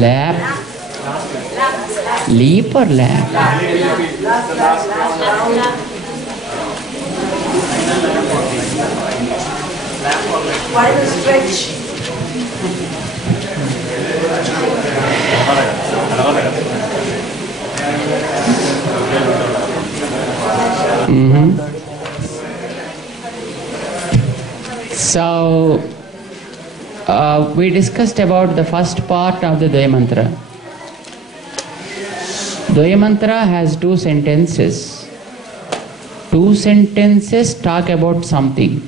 Lap. Leap or lap? Why the stretch? So, we discussed about the first part of the Dvaya Mantra. Dvaya Mantra has two sentences. Two sentences talk about something.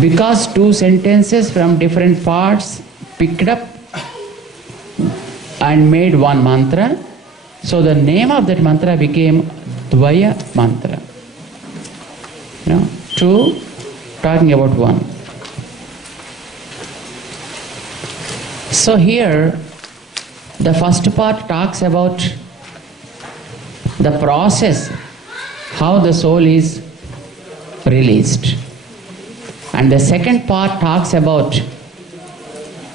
Because two sentences from different parts picked up and made one mantra, so the name of that mantra became Dvaya Mantra. Two talking about one. So here, the first part talks about the process, how the soul is released. And the second part talks about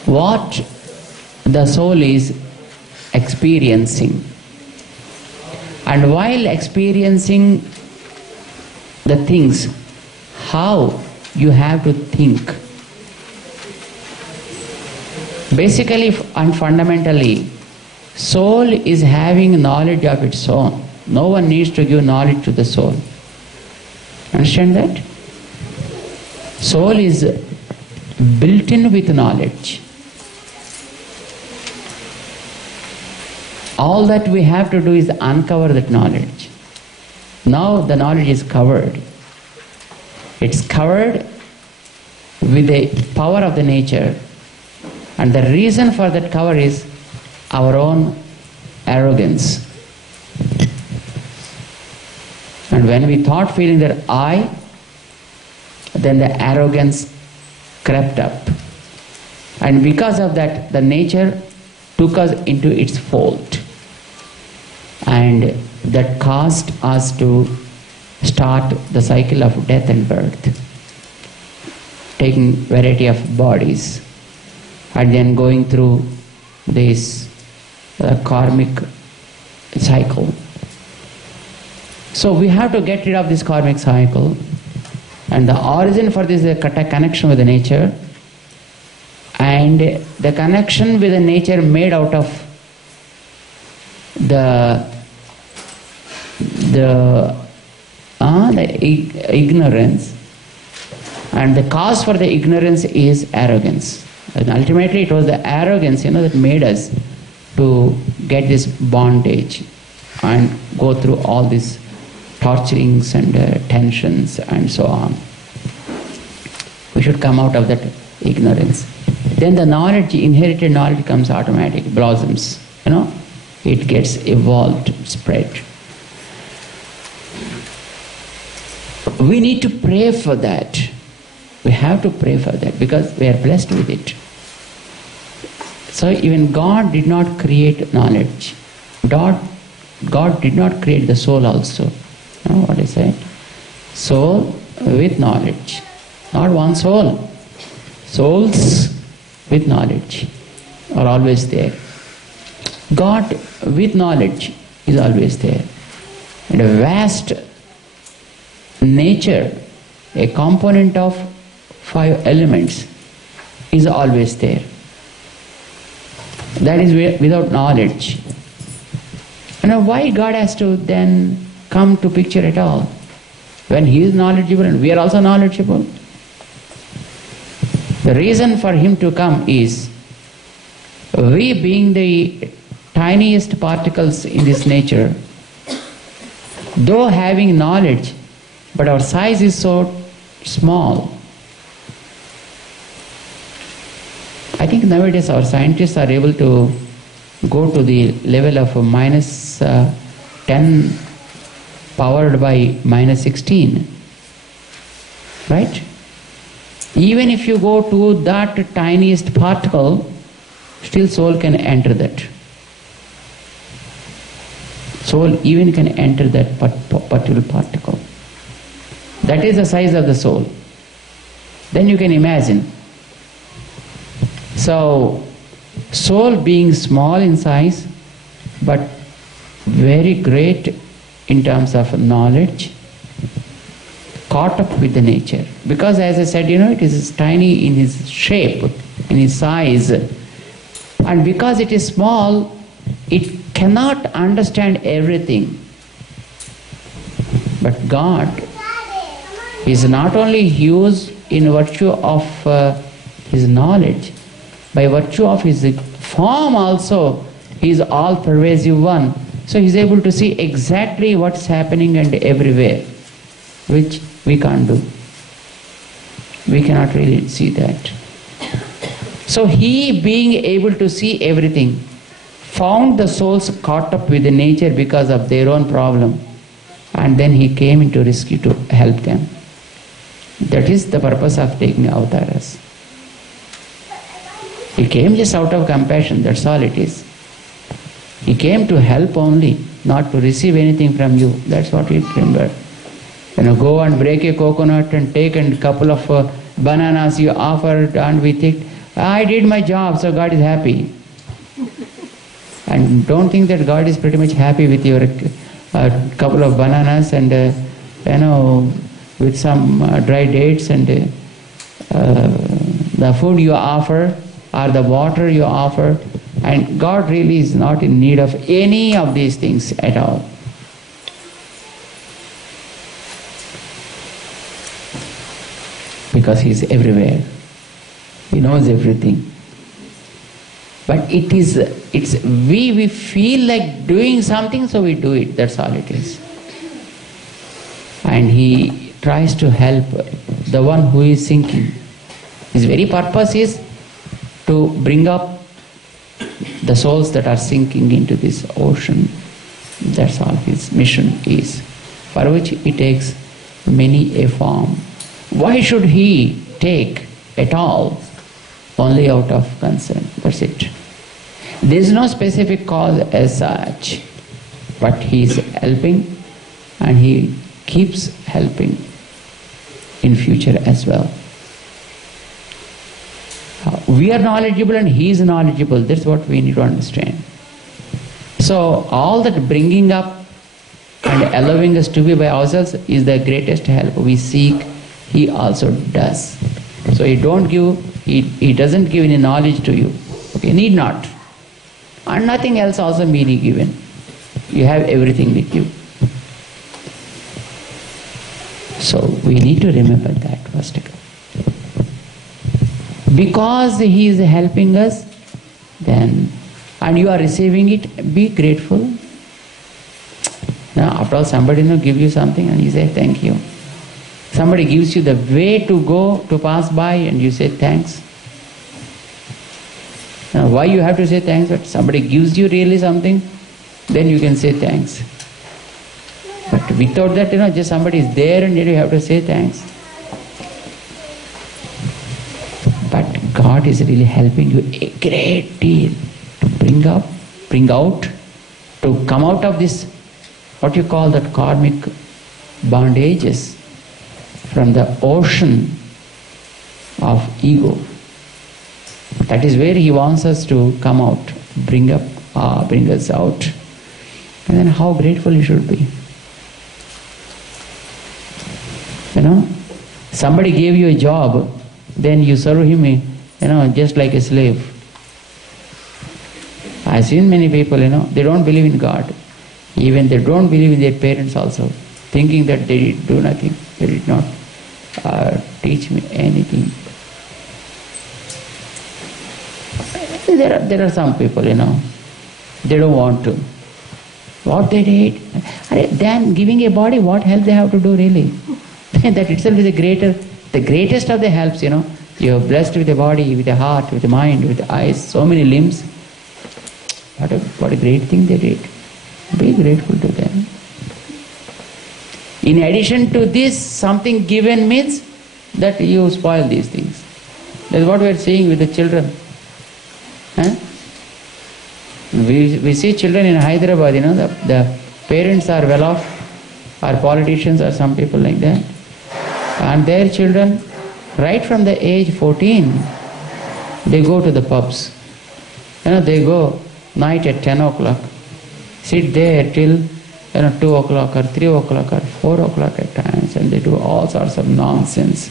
what the soul is experiencing. And while experiencing the things, how you have to think. Basically and fundamentally, soul is having knowledge of its own. No one needs to give knowledge to the soul. Understand that? Soul is built in with knowledge. All that we have to do is uncover that knowledge. Now the knowledge is covered. It's covered with the power of the nature. And the reason for that cover is our own arrogance. And when we thought feeling that I, then the arrogance crept up. And because of that, the nature took us into its fold. And that caused us to start the cycle of death and birth, taking variety of bodies, and then going through this karmic cycle. So we have to get rid of this karmic cycle, and the origin for this is a connection with the nature, and the connection with the nature made out of the ignorance, and the cause for the ignorance is arrogance. And ultimately it was the arrogance that made us to get this bondage and go through all these torturings and tensions and so on. We should come out of that ignorance. Then the knowledge, inherited knowledge, comes automatic, blossoms. It gets evolved, spread. We need to pray for that. We have to pray for that because we are blessed with it. So even God did not create knowledge. God did not create the soul also. You know what I said? Soul with knowledge. Not one soul. Souls with knowledge are always there. God with knowledge is always there. And a vast nature, a component of 5 elements, is always there. That is without knowledge. And why God has to then come to picture at all? When He is knowledgeable and we are also knowledgeable. The reason for Him to come is, we being the tiniest particles in this nature, though having knowledge, but our size is so small. I think nowadays our scientists are able to go to the level of minus 10 powered by minus 16. Right? Even if you go to that tiniest particle, still soul can enter that. Soul even can enter that particular particle. That is the size of the soul. Then you can imagine So, soul being small in size, but very great in terms of knowledge, caught up with the nature. Because as I said, it is tiny in its shape, in its size. And because it is small, it cannot understand everything. But God is not only huge in virtue of His knowledge, by virtue of His form also, He is all-pervasive one. So He is able to see exactly what's happening and everywhere, which we can't do. We cannot really see that. So He, being able to see everything, found the souls caught up with the nature because of their own problem, and then He came into rescue to help them. That is the purpose of taking avatars. He came just out of compassion, that's all it is. He came to help only, not to receive anything from you. That's what we remember. Go and break a coconut and take a couple of bananas you offered, and we think, I did my job, so God is happy. And don't think that God is pretty much happy with your couple of bananas and with some dry dates and the food you offer or the water you offer. And God really is not in need of any of these things at all. Because He is everywhere. He knows everything. But we feel like doing something, so we do it. That's all it is. And He tries to help the one who is sinking. His very purpose is to bring up the souls that are sinking into this ocean. That's all His mission is, for which He takes many a form. Why should He take at all? Only out of concern. That's it. There is no specific cause as such, but He is helping, and He keeps helping in future as well. We are knowledgeable and He is knowledgeable. That's what we need to understand. So all that bringing up and allowing us to be by ourselves is the greatest help we seek. He also does. So He doesn't give any knowledge to you. Okay, need not. And nothing else also may be given. You have everything with you. So we need to remember that first. Because He is helping us, then, and you are receiving it, be grateful. Now, after all, somebody give you something and you say thank you. Somebody gives you the way to go, to pass by, and you say thanks. Now, why you have to say thanks? But somebody gives you really something, then you can say thanks. But without that, just somebody is there and you have to say thanks. But God is really helping you a great deal to bring out, to come out of this, what you call that karmic bondages, from the ocean of ego. That is where He wants us to come out, bring us out. And then how grateful you should be. Somebody gave you a job, then you serve him, just like a slave. I've seen many people, they don't believe in God. Even they don't believe in their parents also, thinking that they did do nothing. They did not teach me anything. There are some people, they don't want to. What they did, then giving a body, what help they have to do really? That itself is the greatest of the helps, You are blessed with a body, with a heart, with a mind, with eyes, so many limbs. What a great thing they did. Be grateful to them. In addition to this, something given means that you spoil these things. That's what we are seeing with the children. We see children in Hyderabad, the parents are well off, or politicians or some people like that. And their children, right from the age 14, They go to the pubs. They go night at 10 o'clock, sit there till 2 o'clock or 3 o'clock or 4 o'clock at times, and they do all sorts of nonsense.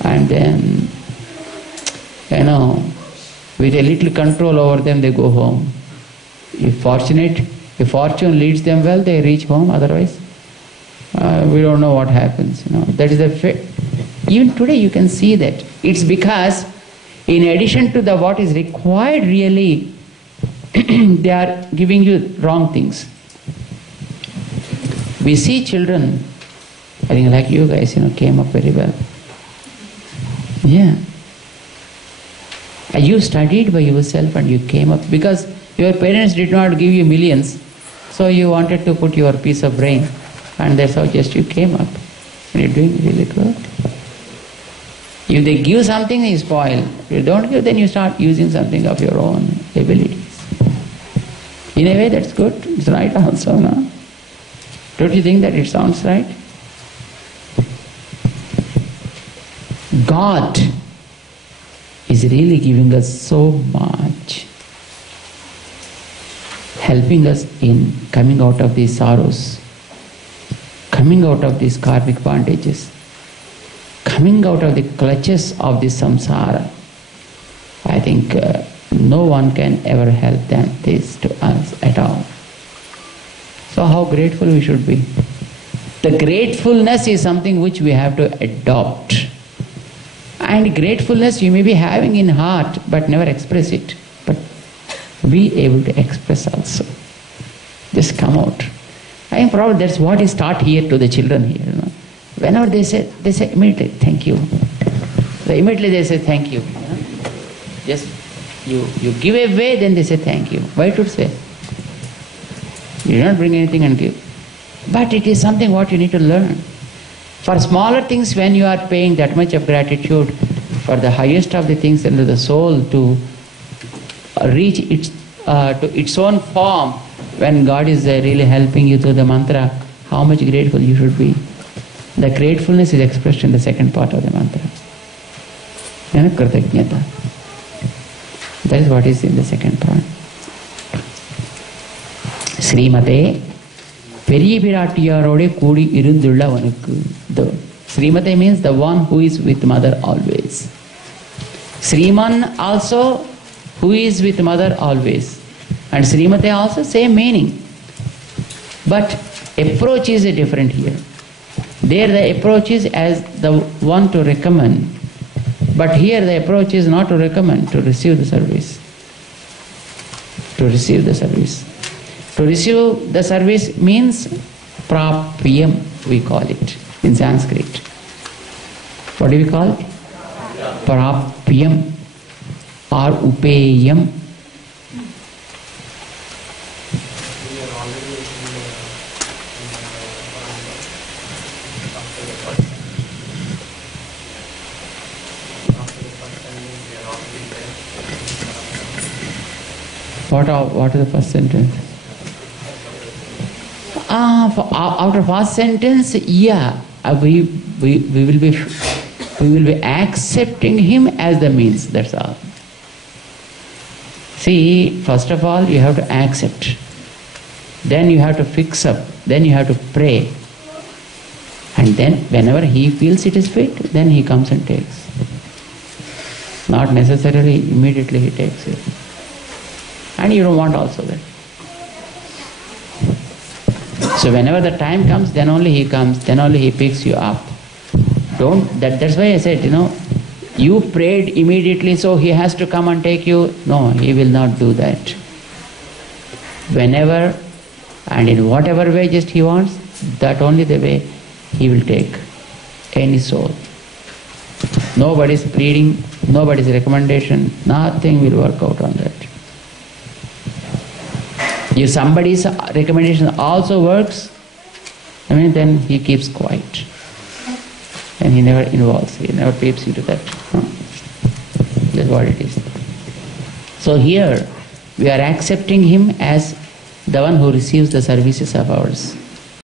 And then, with a little control over them, they go home. If fortune leads them well, they reach home. Otherwise, we don't know what happens. That is the even today you can see that. It's because in addition to what is required really, they are giving you wrong things. We see children, I think like you guys, came up very well. Yeah. You studied by yourself and you came up because your parents did not give you millions, so you wanted to put your piece of brain, and that's how just you came up. And you're doing really good. If they give something, you spoil. If you don't give, then you start using something of your own abilities. In a way, that's good. It's right also, no? Don't you think that it sounds right? God is really giving us so much, helping us in coming out of these sorrows, coming out of these karmic bondages, coming out of the clutches of this samsara. I think no one can ever help this to us at all. So how grateful we should be. The gratefulness is something which we have to adopt. And gratefulness you may be having in heart but never express it. But be able to express also. Just come out. I think probably that's what is taught here to the children here. Whenever they say immediately, thank you. So immediately they say thank you. Just you give away, then they say thank you. Why should say? You do not bring anything and give. But it is something what you need to learn. For smaller things, when you are paying that much of gratitude, for the highest of the things under the soul to reach its own form, when God is really helping you through the mantra, how much grateful you should be. The gratefulness is expressed in the second part of the mantra. Kritanyata. That is what is in the second part. Srimate Periya Piratiyarode Kudi Irundulla Vanukku. Srimate means the one who is with mother always. Sriman also who is with mother always. And Srimate also same meaning. But approach is different here. There the approach is as the one to recommend. But here the approach is not to recommend, to receive the service. To receive the service. To receive the service means prapyam, we call it in Sanskrit. What do we call it? Prapyam or upeyam. What is the first sentence? After first sentence, yeah, we will be accepting him as the means. That's all. See, first of all, you have to accept. Then you have to fix up. Then you have to pray. And then, whenever he feels it is fit, then he comes and takes. Not necessarily immediately he takes it. And you don't want also that. So whenever the time comes, then only he comes, then only he picks you up. That's why I said, you prayed immediately, so he has to come and take you. No, he will not do that. Whenever and in whatever way just he wants, that only the way he will take any soul. Nobody's pleading, nobody's recommendation, nothing will work out on that. If somebody's recommendation also works, then he keeps quiet. And he never involves, he never peeps into that. That's what it is. So here, we are accepting him as the one who receives the services of ours.